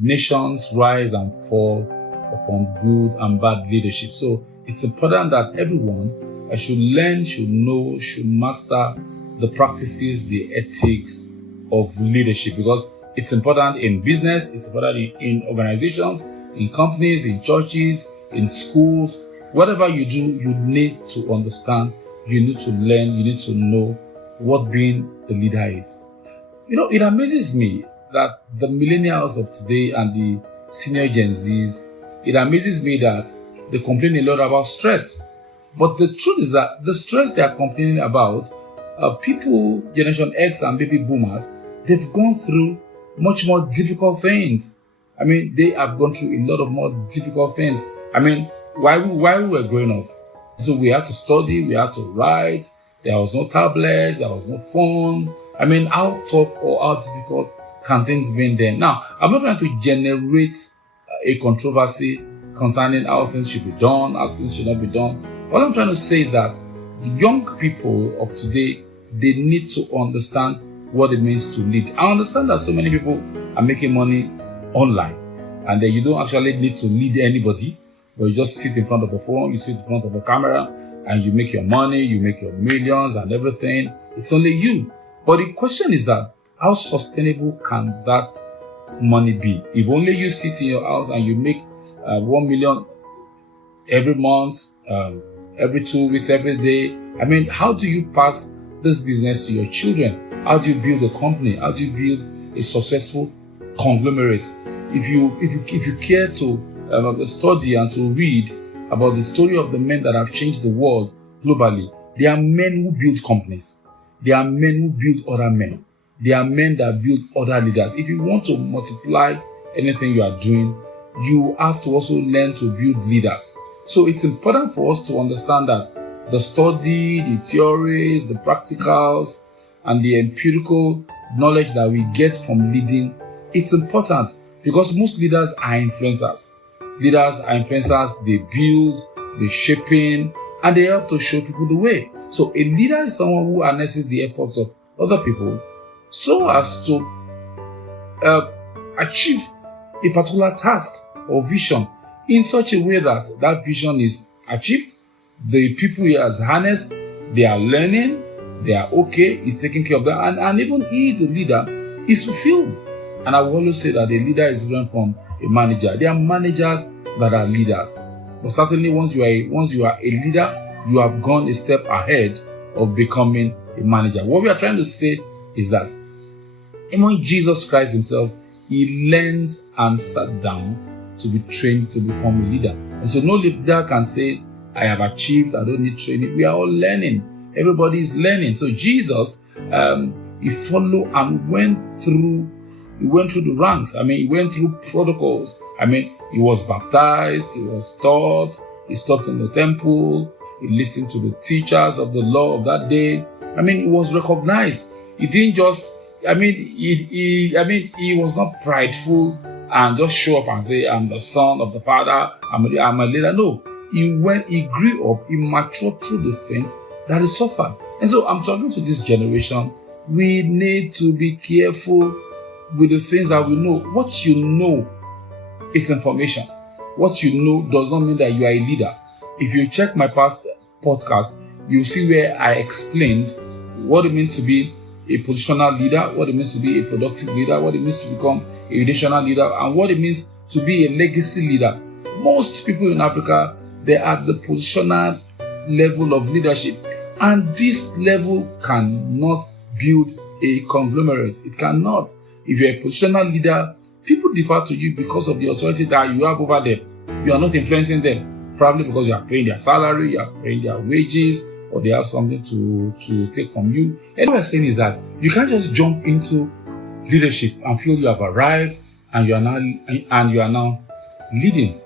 nations rise and fall upon good and bad leadership. So it's important that everyone should learn, should know, should master the practices, the ethics of leadership, because it's important in business, it's important in organizations, in companies, in churches, in schools. Whatever you do, you need to understand, you need to learn, you need to know what being a leader is. It amazes me that the millennials of today and the senior Gen Zs, it amazes me that they complain a lot about stress. But the truth is that the stress they are complaining about, people, Generation X and baby boomers, they've gone through much more difficult things. They have gone through a lot of more difficult things. While we were growing up, so we had to study, we had to write, there was no tablets, there was no phone. How tough or how difficult can things be then? Now, I'm not trying to generate a controversy concerning how things should be done, how things should not be done. What I'm trying to say is that young people of today, they need to understand what it means to lead. I understand that so many people are making money online, and then you don't actually need to lead anybody, but you just sit in front of a phone, you sit in front of a camera, and you make your money, you make your millions and everything. It's only you. But the question is that, how sustainable can that money be? If only you sit in your house and you make 1 million every month, every 2 weeks, every day. How do you pass this business to your children? How do you build a company? How do you build a successful conglomerate? If you care to study and to read about the story of the men that have changed the world globally, they are men who build companies. They are men who build other men. They are men that build other leaders. If you want to multiply anything you are doing, you have to also learn to build leaders. So it's important for us to understand that the study, the theories, the practicals, and the empirical knowledge that we get from leading, it's important because most leaders are influencers. Leaders are influencers, they build, they shaping, and they help to show people the way. So a leader is someone who harnesses the efforts of other people so as to achieve a particular task or vision in such a way that that vision is achieved. The people he has harnessed, they are learning, they are okay, he's taking care of them, and even he, the leader, is fulfilled. And I will always say that a leader is different from a manager. There are managers that are leaders. But certainly once you are a leader, you have gone a step ahead of becoming a manager. What we are trying to say is that even Jesus Christ himself, he learned and sat down to be trained to become a leader. And so no leader can say, I have achieved, I don't need training. We are all learning. Everybody is learning. So Jesus, he followed and went through the ranks. He went through protocols. He was baptized, he was taught, he stopped in the temple, he listened to the teachers of the law of that day. He was recognized. He didn't just, he was not prideful and just show up and say, I'm the son of the Father, I'm a leader. No, he grew up, he matured through the things that he suffered. And so I'm talking to this generation, we need to be careful with the things that we know. What you know is information. What you know does not mean that you are a leader. If you check my past podcast, you'll see where I explained what it means to be a positional leader, what it means to be a productive leader, what it means to become a relational leader, and what it means to be a legacy leader. Most people in Africa, they are at the positional level of leadership, and this level cannot build a conglomerate. It cannot. If you're a positional leader, people defer to you because of the authority that you have over them. You are not influencing them, probably because you are paying their salary, you are paying their wages, or they have something to take from you. And what I'm saying is that you can't just jump into leadership and feel you have arrived and you are now leading.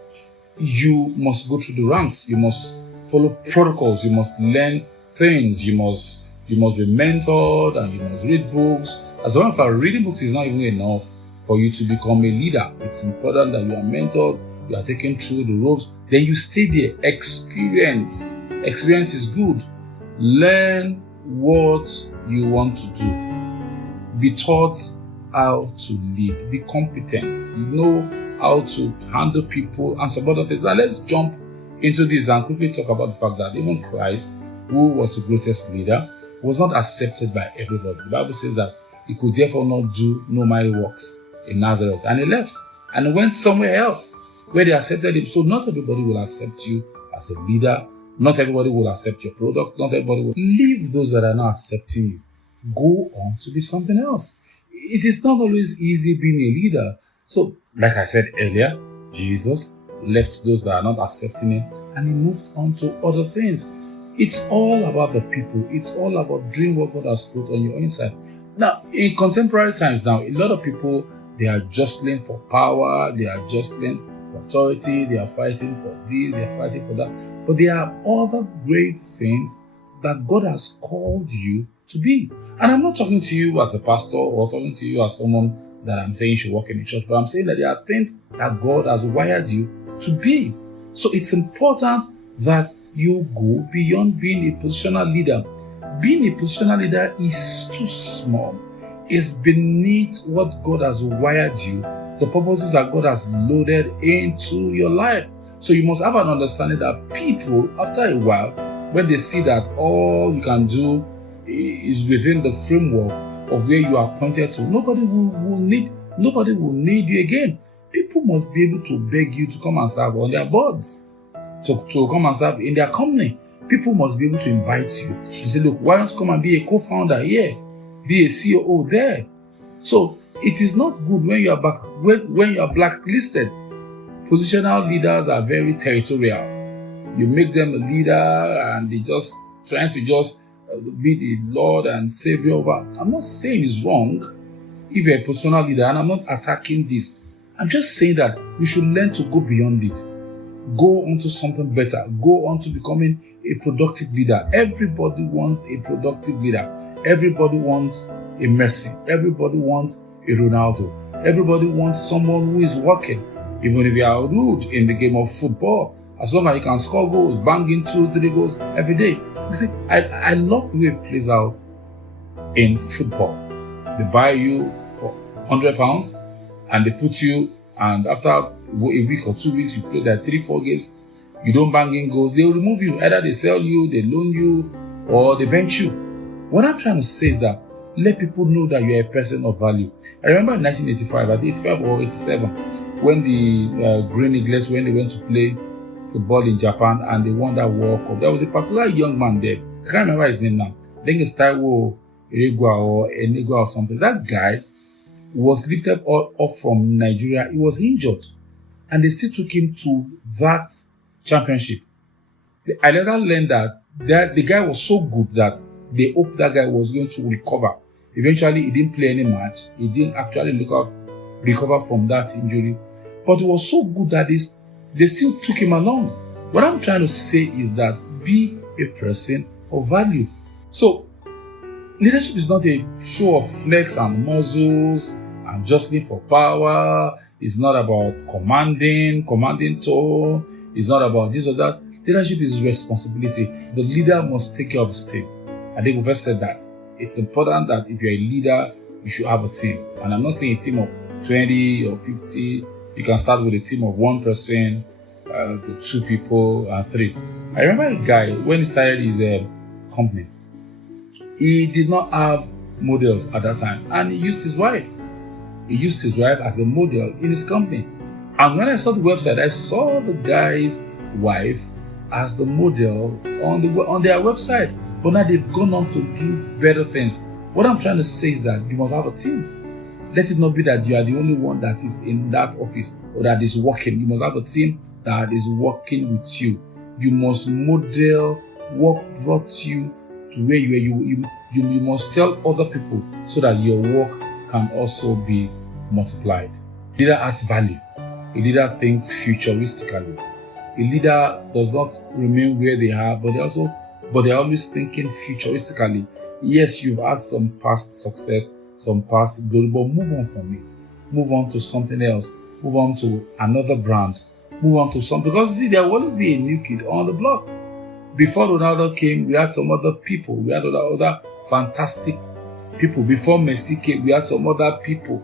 You must go through the ranks. You must follow protocols. You must learn things. You must be mentored, and you must read books. As long as reading books is not even enough for you to become a leader. It's important that you are mentored, you are taken through the ropes, then you stay there. Experience is good. Learn what you want to do. Be taught how to lead. Be competent. Know how to handle people and some other things. Now let's jump into this and quickly talk about the fact that even Christ, who was the greatest leader, was not accepted by everybody. The Bible says that he could therefore not do no mighty works in Nazareth. And he left and he went somewhere else where they accepted him. So not everybody will accept you as a leader. Not everybody will accept your product. Not everybody will. Leave those that are not accepting you. Go on to be something else. It is not always easy being a leader. So, like I said earlier, Jesus left those that are not accepting him and he moved on to other things. It's all about the people. It's all about doing what God has put on your inside. Now, in contemporary times now, a lot of people, they are jostling for power, they are jostling for authority, they are fighting for this, they are fighting for that. But there are other great things that God has called you to be. And I'm not talking to you as a pastor or talking to you as someone that I'm saying should work in a church, but I'm saying that there are things that God has wired you to be. So it's important that you go beyond being a positional leader. Being a positional leader is too small. It's beneath what God has wired you, the purposes that God has loaded into your life. So you must have an understanding that people, after a while, when they see that all you can do is within the framework of where you are appointed to, nobody will need you again. People must be able to beg you to come and serve on their boards, to come and serve in their company. People must be able to invite you and say, look, why don't you come and be a co-founder here, be a COO there. So it is not good when you are blacklisted. Positional leaders are very territorial. You make them a leader and they just trying to be the Lord and Savior over. I'm not saying it's wrong if you're a positional leader, and I'm not attacking this. I'm just saying that we should learn to go beyond it. Go on to something better. Go on to becoming a productive leader. Everybody wants a productive leader. Everybody wants a Messi. Everybody wants a Ronaldo. Everybody wants someone who is working. Even if you are rude in the game of football, as long as you can score goals, bang in 2-3 goals every day. You see, I love the way it plays out in football. They buy you for £100 and they put you, and after a week or 2 weeks, you play that 3-4 games, you don't bang in goals, they will remove you. Either they sell you, they loan you, or they bench you. What I'm trying to say is that let people know that you're a person of value. I remember in 1985, I think 85 or 87, when the Green Eagles, when they went to play football in Japan and they won that World Cup, there was a particular young man there. I can't remember his name now. I think it's Taiwo Iregua or Enigua or something. That guy was lifted up from Nigeria. He was injured and they still took him to that championship. I later learned that the guy was so good that they hoped that guy was going to recover. Eventually, he didn't play any match. He didn't actually recover from that injury. But he was so good that they still took him along. What I'm trying to say is that be a person of value. So, leadership is not a show of flex and muscles and jostling for power. It's not about commanding tone. It's not about this or that. Leadership is responsibility. The leader must take care of his team. I think we've said that. It's important that if you're a leader, you should have a team. And I'm not saying a team of 20 or 50. You can start with a team of 1 person, 2 people, and 3. I remember a guy, when he started his company, he did not have models at that time, and he used his wife. He used his wife as a model in his company. And when I saw the website, I saw the guy's wife as the model on their website. But now they've gone on to do better things. What I'm trying to say is that you must have a team. Let it not be that you are the only one that is in that office or that is working. You must have a team that is working with you. You must model what brought you to where you are. You must tell other people so that your work can also be multiplied. A leader adds value. A leader thinks futuristically. A leader does not remain where they are, but they're always thinking futuristically. Yes, you've had some past success, some past glory, but move on from it. Move on to something else. Move on to another brand. Move on to something. Because see, there will always be a new kid on the block. Before Ronaldo came, we had some other people. We had other fantastic people. Before Messi came, we had some other people.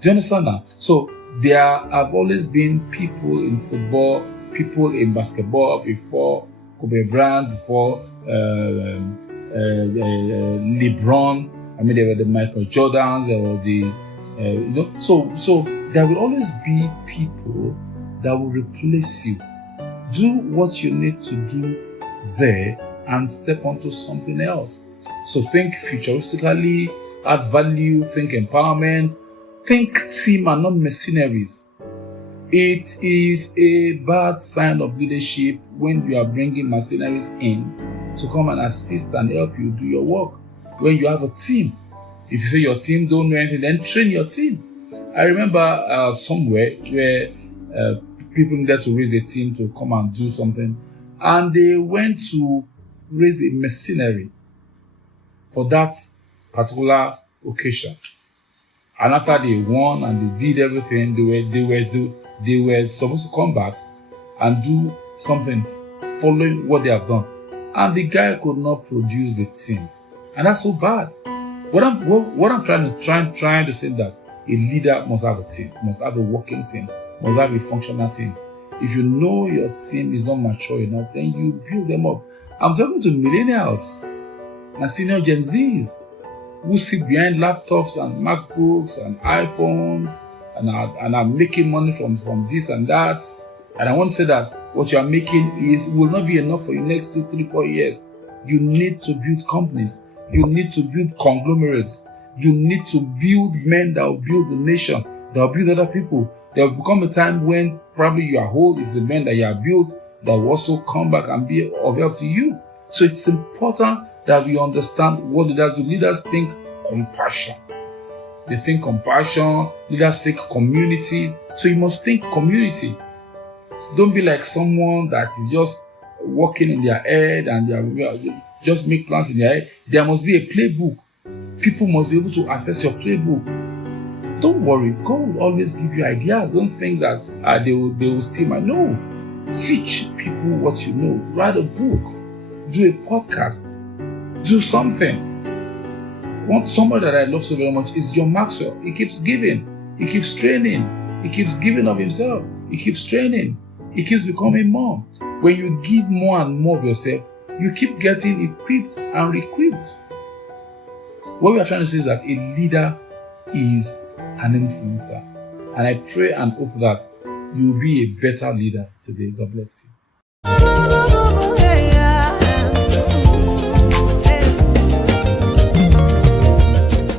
Do you understand now? So there have always been people in football, people in basketball before Kobe Bryant, before LeBron. I mean, there were the Michael Jordans, there were the So there will always be people that will replace you. Do what you need to do there and step onto something else. So think futuristically, add value, think empowerment, think team and not mercenaries. It is a bad sign of leadership when you are bringing mercenaries in to come and assist and help you do your work. When you have a team, if you say your team don't know anything, then train your team. I remember somewhere where people needed to raise a team to come and do something, and they went to raise a mercenary for that particular occasion. And after they won and they did everything, they were supposed to come back and do something following what they have done. And the guy could not produce the team, and that's so bad. What I'm trying to say that a leader must have a team, must have a working team, must have a functional team. If you know your team is not mature enough, then you build them up. I'm talking to millennials and senior Gen Zs who sit behind laptops and MacBooks and iPhones and are making money from this and that. And I want to say that what you are making will not be enough for the next 2, 3, 4 years. You need to build companies. You need to build conglomerates. You need to build men that will build the nation, that will build other people. There will become a time when probably you are old, it's the men that you have built that will also come back and be of help to you. So it's important that we understand what leaders do. Leaders think compassion. They think compassion. Leaders think community. So you must think community. Don't be like someone that is just working in their head and they just make plans in their head. There must be a playbook. People must be able to access your playbook. Don't worry, God will always give you ideas. Don't think that they will steal my. No. Teach people what you know. Write a book. Do a podcast. Do something. Somebody that I love so very much is John Maxwell. He keeps giving. He keeps training. He keeps giving of himself. He keeps training. He keeps becoming more. When you give more and more of yourself, you keep getting equipped and re-equipped. What we are trying to say is that a leader is an influencer. And I pray and hope that you will be a better leader today. God bless you.